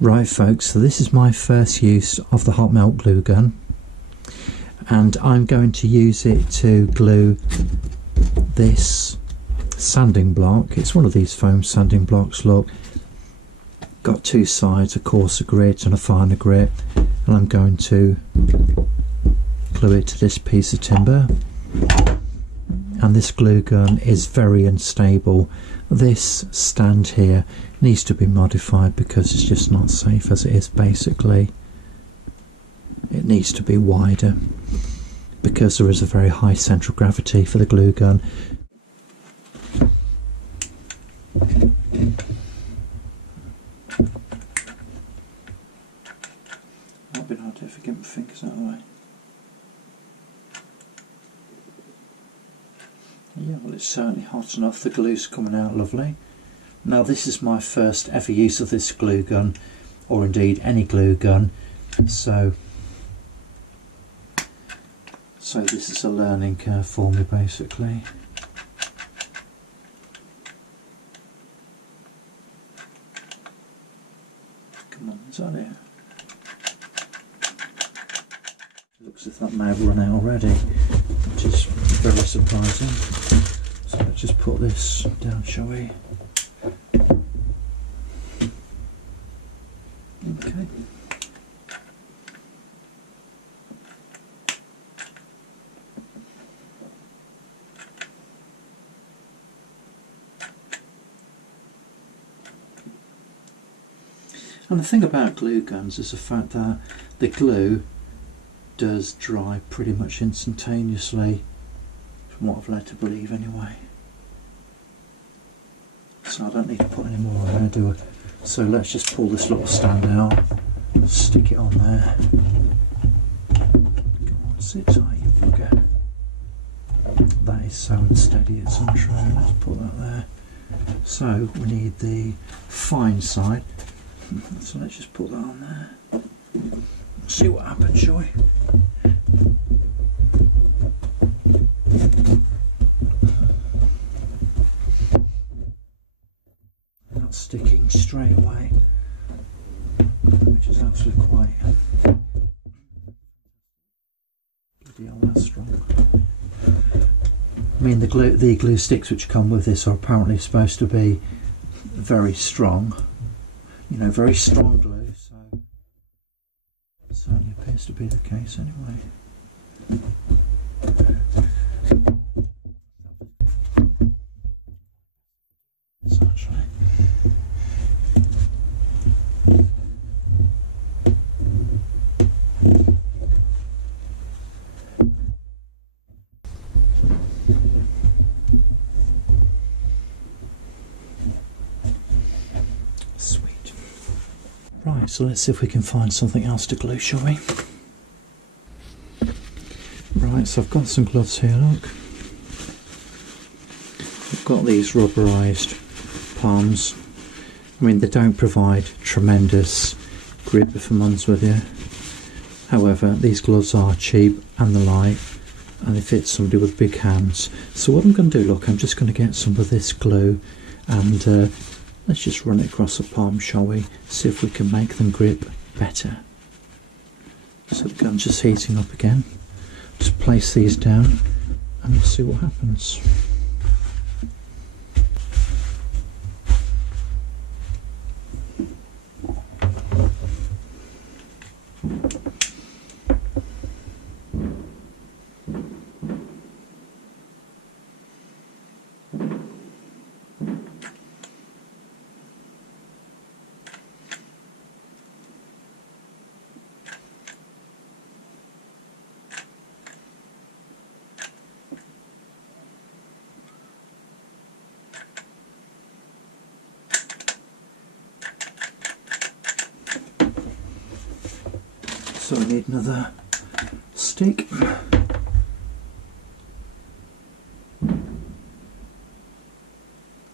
Right folks, so this is my first use of the hot melt glue gun, and I'm going to use it to glue this sanding block. It's one of these foam sanding blocks, look. Got two sides, a coarser grit and a finer grit, and I'm going to glue it to this piece of timber. And this glue gun is very unstable. This stand here needs to be modified because it's just not safe as it is. Basically it needs to be wider because there is a very high centre of gravity for the glue gun. Might be an idea if I get my fingers out of the way. Yeah, well, it's certainly hot enough. The glue's coming out lovely. Now this is my first ever use of this glue gun, or indeed any glue gun, so this is a learning curve for me basically. Come on, is that it? Looks as if that may have run out already, which is very surprising. So let's just put this down, shall we? Okay. And the thing about glue guns is the fact that the glue does dry pretty much instantaneously, from what I've led to believe anyway. So I don't need to put any more on there, do I? So let's just pull this little stand out, stick it on there. Come on, sit tight, you bugger. That is so unsteady, it's untrue. Let's put that there. So we need the fine side. So let's just put that on there. See what happens, shall we? Not sticking straight away, which is actually quite bloody hell, that's strong. I mean, the glue sticks which come with this are apparently supposed to be very strong, you know, very strong glue, so it certainly appears to be the case anyway. Right, so let's see if we can find something else to glue, shall we? Right, so I've got some gloves here, look. I've got these rubberised palms. I mean, they don't provide tremendous grip, if I'm honest with you. However, these gloves are cheap and they're light, and they fit somebody with big hands. So what I'm going to do, look, I'm just going to get some of this glue and let's just run it across the palm, shall we? See if we can make them grip better. So the gun's just heating up again. Just place these down and we'll see what happens. So we need another stick.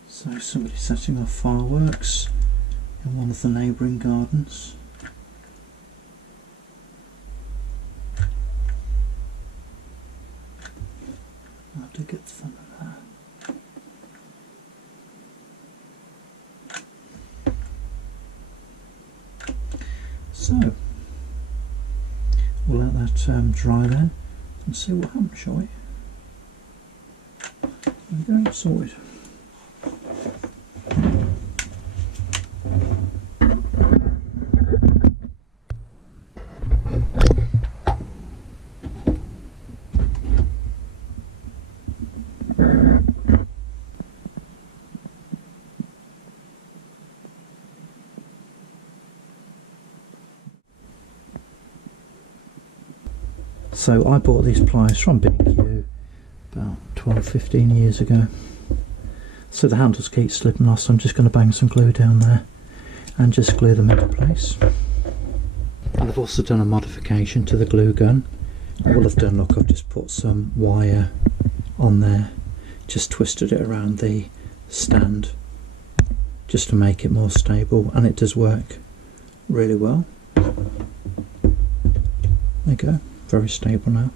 So somebody's setting off fireworks in one of the neighbouring gardens. How to get some of that. So we'll let that dry then and see what happens, shall we? There we go, sorted. So I bought these pliers from B&Q about 12-15 years ago. So the handles keep slipping off, so I'm just going to bang some glue down there and just glue them into place. And I've also done a modification to the glue gun. All I've done, look, I've just put some wire on there, just twisted it around the stand just to make it more stable, and it does work really well. There you go. Very stable now.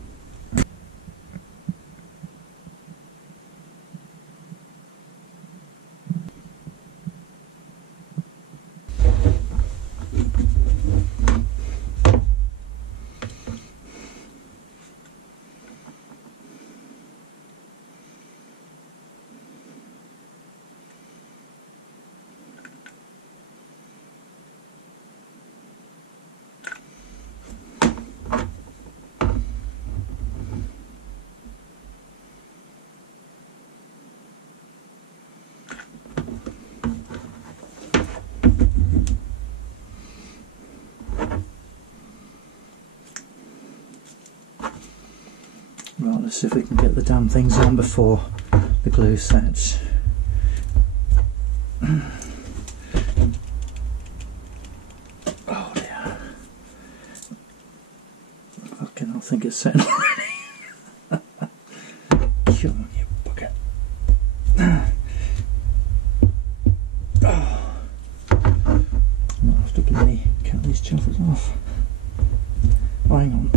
Right, let's see if we can get the damn things on before the glue sets. Oh dear. Fucking I think it's set already. Come on, you bucket. Oh. I might have to bloody cut these chuffers off. Hang on.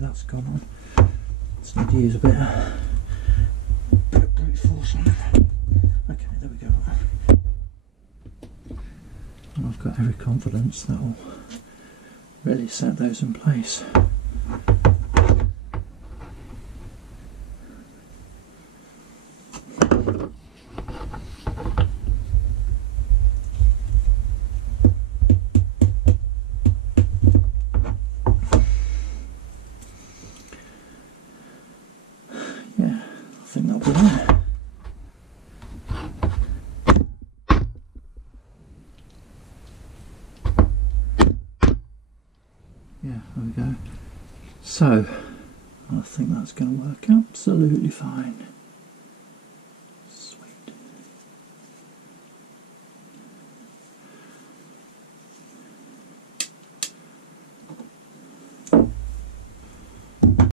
That's gone on. Just need to use a bit of brute force on it. Okay, there we go. And I've got every confidence that will really set those in place. Yeah, there we go. So, I think that's going to work absolutely fine.